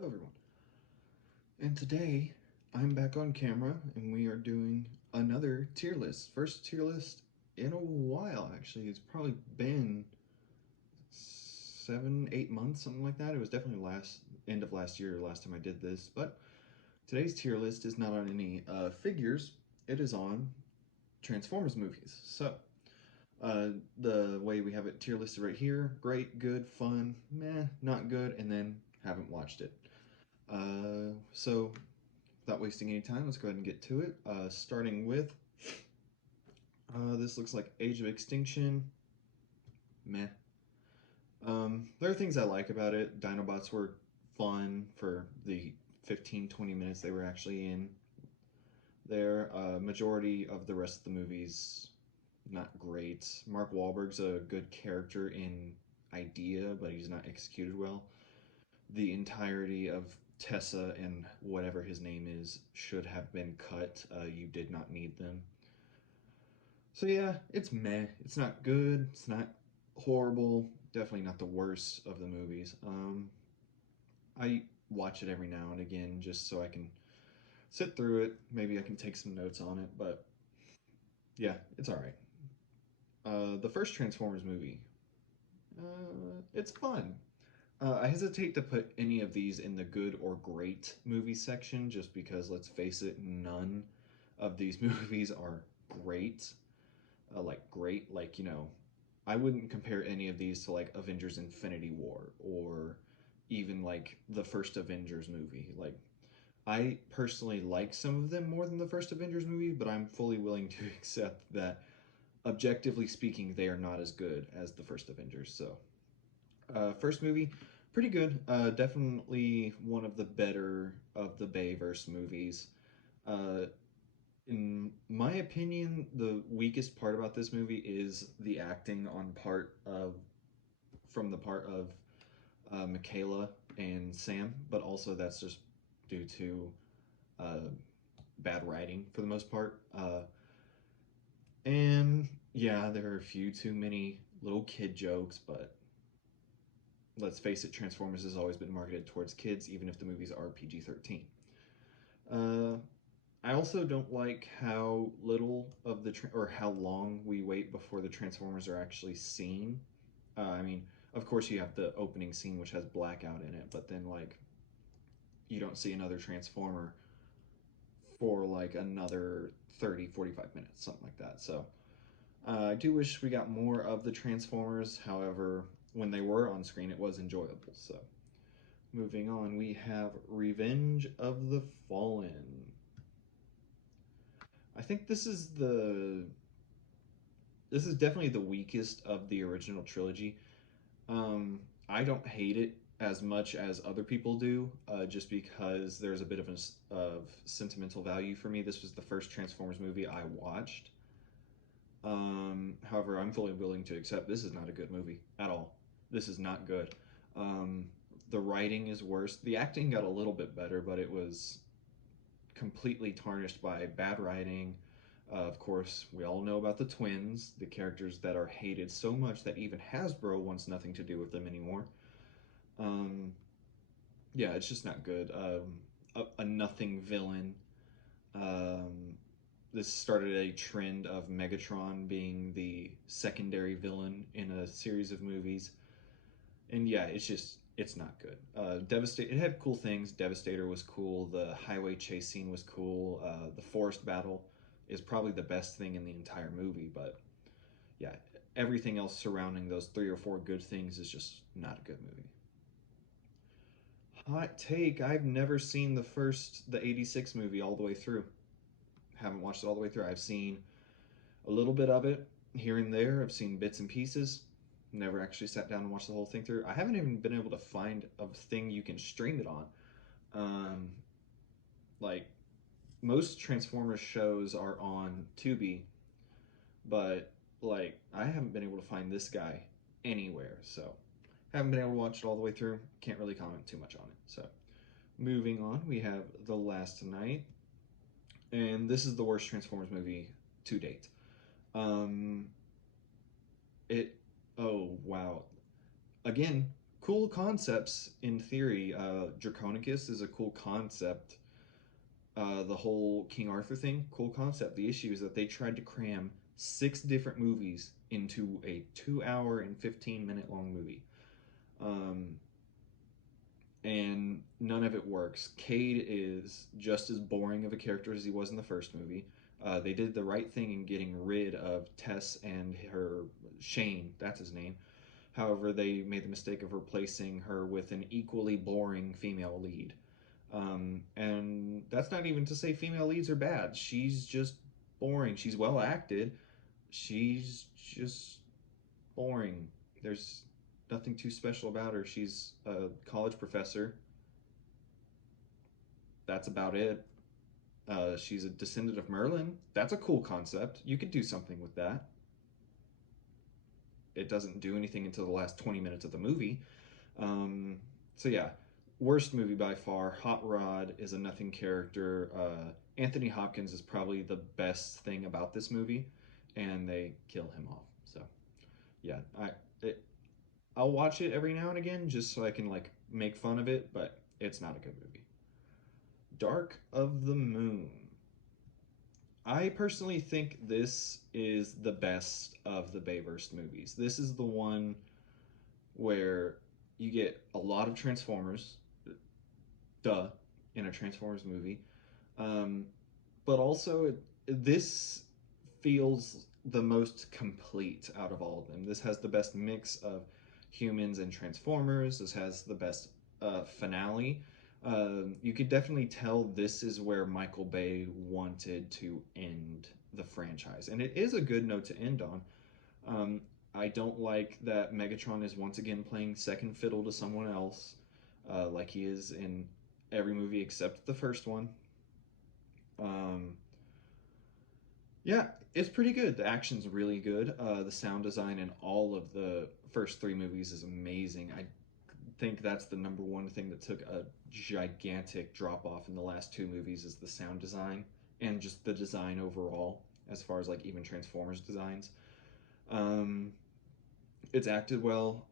Hello everyone, and today I'm back on camera and we are doing another tier list. First tier list in a while, actually. It's probably been 7, 8 months, something like that. It was definitely end of last year, last time I did this. But today's tier list is not on any figures, it is on Transformers movies. So, the way we have it tier listed right here: great, good, fun, meh, not good, and then haven't watched it. So without wasting any time, let's go ahead and get to it. Starting with this looks like Age of Extinction. Meh. There are things I like about it. Dinobots were fun for the 15-20 minutes they were actually in there. Majority of the rest of the movies, not great. Mark Wahlberg's a good character in idea, but he's not executed well. The entirety of Tessa and whatever his name is should have been cut. You did not need them. So yeah, it's meh. It's not good. It's not horrible. Definitely not the worst of the movies. I watch it every now and again just so I can sit through it. Maybe I can take some notes on it, but yeah, it's all right. The first Transformers movie, it's fun. I hesitate to put any of these in the good or great movie section just because, let's face it, none of these movies are great. Great, I wouldn't compare any of these to like Avengers Infinity War or even like the first Avengers movie. Like, I personally like some of them more than the first Avengers movie, but I'm fully willing to accept that objectively speaking, they are not as good as the first Avengers. So, first movie, pretty good. Definitely one of the better of the Bayverse movies. Uh, in my opinion, the weakest part about this movie is the acting on part of from the part of Michaela and Sam, but also that's just due to uh, bad writing for the most part. And yeah, there are a few too many little kid jokes, but let's face it, Transformers has always been marketed towards kids, even if the movies are PG-13. Uh, I also don't like how little of or how long we wait before the Transformers are actually seen. I mean, of course, you have the opening scene which has blackout in it, but then like you don't see another Transformer for like another 30, 45 minutes, something like that. So I do wish we got more of the Transformers. However, when they were on screen, it was enjoyable. So moving on, we have Revenge of the Fallen. I think this is definitely the weakest of the original trilogy. Um, I don't hate it as much as other people do, just because there's a bit of sentimental value for me. This was the first Transformers movie I watched. However, I'm fully willing to accept this is not a good movie at all. This is not good. Um, the writing is worse. The acting got a little bit better, but it was completely tarnished by bad writing. Of course, we all know about the twins, the characters that are hated so much that even Hasbro wants nothing to do with them anymore. Um, yeah, it's just not good. A nothing villain. Um, this started a trend of Megatron being the secondary villain in a series of movies, and yeah, it's not good. Devastate. It had cool things. Devastator was cool. The highway chase scene was cool. The forest battle is probably the best thing in the entire movie, but yeah, everything else surrounding those three or four good things is just not a good movie. Hot take: I've never seen the '86 movie all the way through. Haven't watched it all the way through. I've seen a little bit of it here and there. I've seen bits and pieces. Never actually sat down and watched the whole thing through. I haven't even been able to find a thing you can stream it on. Um, like most Transformers shows are on Tubi, but like I haven't been able to find this guy anywhere. So haven't been able to watch it all the way through. Can't really comment too much on it. So moving on, we have The Last Night, and this is the worst Transformers movie to date. Um, it. Oh wow. Again, Cool concepts in theory. Draconicus is a cool concept. The whole King Arthur thing, cool concept. The issue is that they tried to cram 6 different movies into a 2 hour and 15 minute long movie. Um, and none of it works. Cade is just as boring of a character as he was in the first movie. They did the right thing in getting rid of Tess and her Shane, that's his name. However, they made the mistake of replacing her with an equally boring female lead. And that's not even to say female leads are bad. She's just boring. She's well acted. She's just boring. There's nothing too special about her. She's a college professor. That's about it. She's a descendant of Merlin. That's a cool concept. You could do something with that. It doesn't do anything until the last 20 minutes of the movie. Um, so yeah, worst movie by far. Hot Rod is a nothing character. Anthony Hopkins is probably the best thing about this movie, and they kill him off. So yeah, it, I'll watch it every now and again just so I can like make fun of it, but it's not a good movie. Dark of the Moon. I personally think this is the best of the Bayverse movies. This is the one where you get a lot of Transformers, duh, in a Transformers movie. Um, but also, this feels the most complete out of all of them. This has the best mix of humans and Transformers. This has the best finale. You could definitely tell this is where Michael Bay wanted to end the franchise, and it is a good note to end on. Um, I don't like that Megatron is once again playing second fiddle to someone else, like he is in every movie except the first one. Um, yeah, it's pretty good. The action's really good. The sound design in all of the first 3 movies is amazing. I think that's the number one thing that took a gigantic drop off in the last 2 movies is the sound design and just the design overall, as far as like even Transformers designs. Um, it's acted well.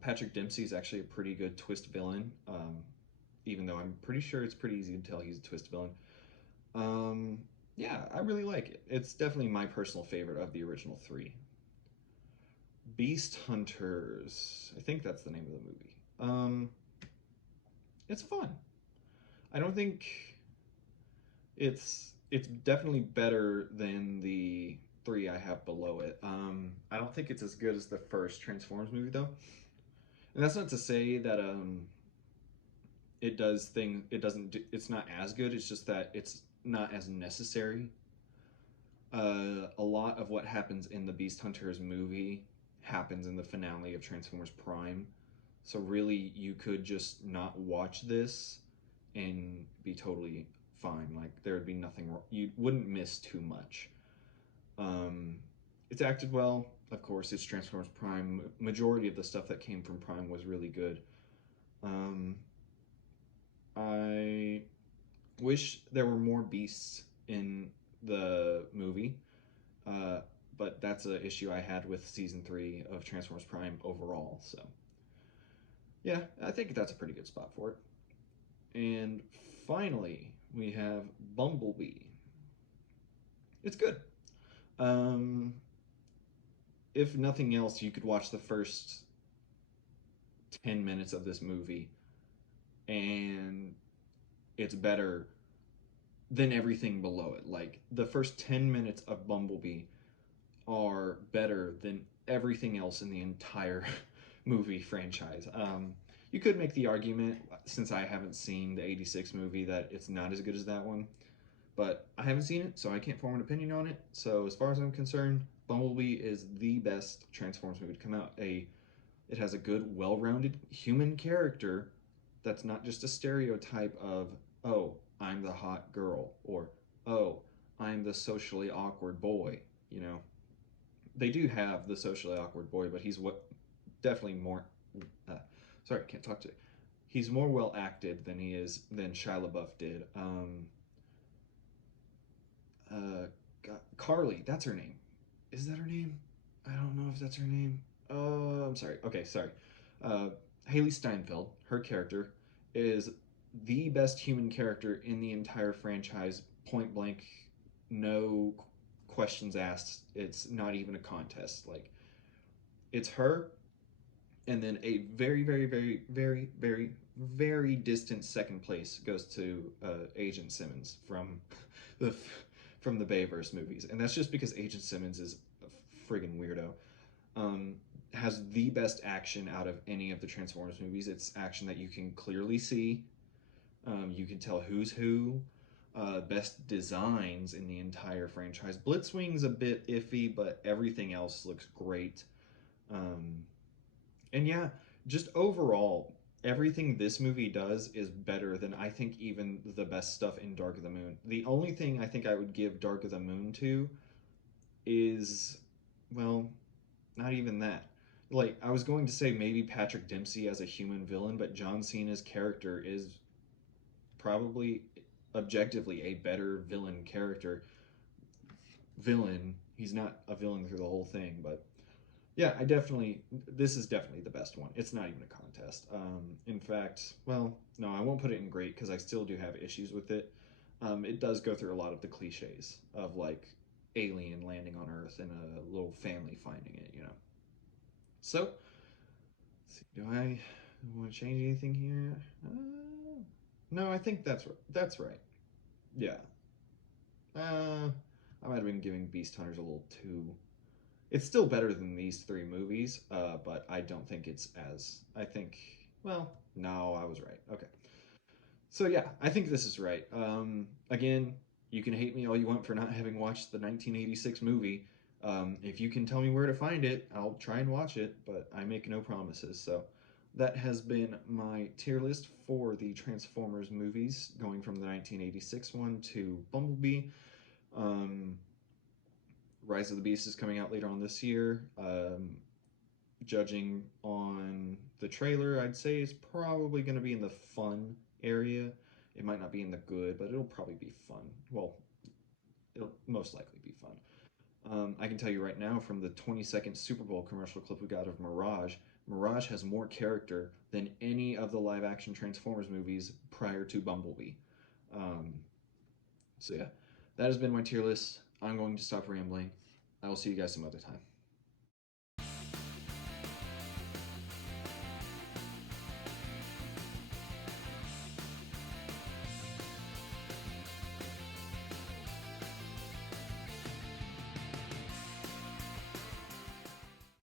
Patrick Dempsey is actually a pretty good twist villain, even though I'm pretty sure it's pretty easy to tell he's a twist villain. Um, yeah, I really like it. It's definitely my personal favorite of the original 3. Beast Hunters. I think that's the name of the movie. It's fun. I don't think it's definitely better than the 3 I have below it. I don't think it's as good as the first Transformers movie though, and that's not to say that it doesn't it's not as good. It's just that it's not as necessary. A lot of what happens in the Beast Hunters movie happens in the finale of Transformers Prime. So really, you could just not watch this and be totally fine. Like there would be nothing wrong. You wouldn't miss too much. Um, it's acted well. Of course, it's Transformers Prime. Majority of the stuff that came from Prime was really good. Um, I wish there were more beasts in the movie. Uh, but that's an issue I had with season 3 of Transformers Prime overall. So, yeah, I think that's a pretty good spot for it. And finally, we have Bumblebee. It's good. Um, if nothing else, you could watch the first 10 minutes of this movie, and it's better than everything below it. Like, the first 10 minutes of Bumblebee are better than everything else in the entire movie franchise. You could make the argument, since I haven't seen the 86 movie, that it's not as good as that one. But I haven't seen it, so I can't form an opinion on it. So as far as I'm concerned, Bumblebee is the best Transformers movie to come out. It has a good, well-rounded human character that's not just a stereotype of, oh, I'm the hot girl, or oh, I'm the socially awkward boy. You know, they do have the socially awkward boy, but he's what definitely more. Uh, sorry, I can't talk to. He's more well acted than Shia LaBeouf did. Carly, that's her name. Is that her name? I don't know if that's her name. Oh, I'm sorry. Okay, sorry. Uh, Haley Steinfeld, her character, is the best human character in the entire franchise, point blank, no questions asked. It's not even a contest. Like, it's her, and then a very, very, very, very, very, very distant second place goes to Agent Simmons the from the Bayverse movies, and that's just because Agent Simmons is a friggin' weirdo. Um, has the best action out of any of the Transformers movies. It's action that you can clearly see. You can tell who's who. Best designs in the entire franchise. Blitzwing's a bit iffy, but everything else looks great. Um, and yeah, just overall, everything this movie does is better than I think even the best stuff in Dark of the Moon. The only thing I think I would give Dark of the Moon to is, well, not even that. Like, I was going to say maybe Patrick Dempsey as a human villain, but John Cena's character is probably objectively a better villain character. Villain, he's not a villain through the whole thing, but yeah, this is definitely the best one. It's not even a contest. In fact, well, no, I won't put it in great because I still do have issues with it. It does go through a lot of the cliches of like alien landing on Earth and a little family finding it, you know. So, see, do I want to change anything here? No, I think that's right. Yeah. I might have been giving Beast Hunters a little too. It's still better than these three movies, but I don't think it's as. I think. Well, no, I was right. Okay. So yeah, I think this is right. Again, you can hate me all you want for not having watched the 1986 movie. If you can tell me where to find it, I'll try and watch it, but I make no promises. So that has been my tier list for the Transformers movies, going from the 1986 one to Bumblebee. Um, Rise of the Beast is coming out later on this year. Judging on the trailer, I'd say it's probably going to be in the fun area. It might not be in the good, but it'll probably be fun. Well, it'll most likely be fun. I can tell you right now from the 20-second Super Bowl commercial clip we got of Mirage, Mirage has more character than any of the live action Transformers movies prior to Bumblebee. Um, so, yeah, that has been my tier list. I'm going to stop rambling. I will see you guys some other time.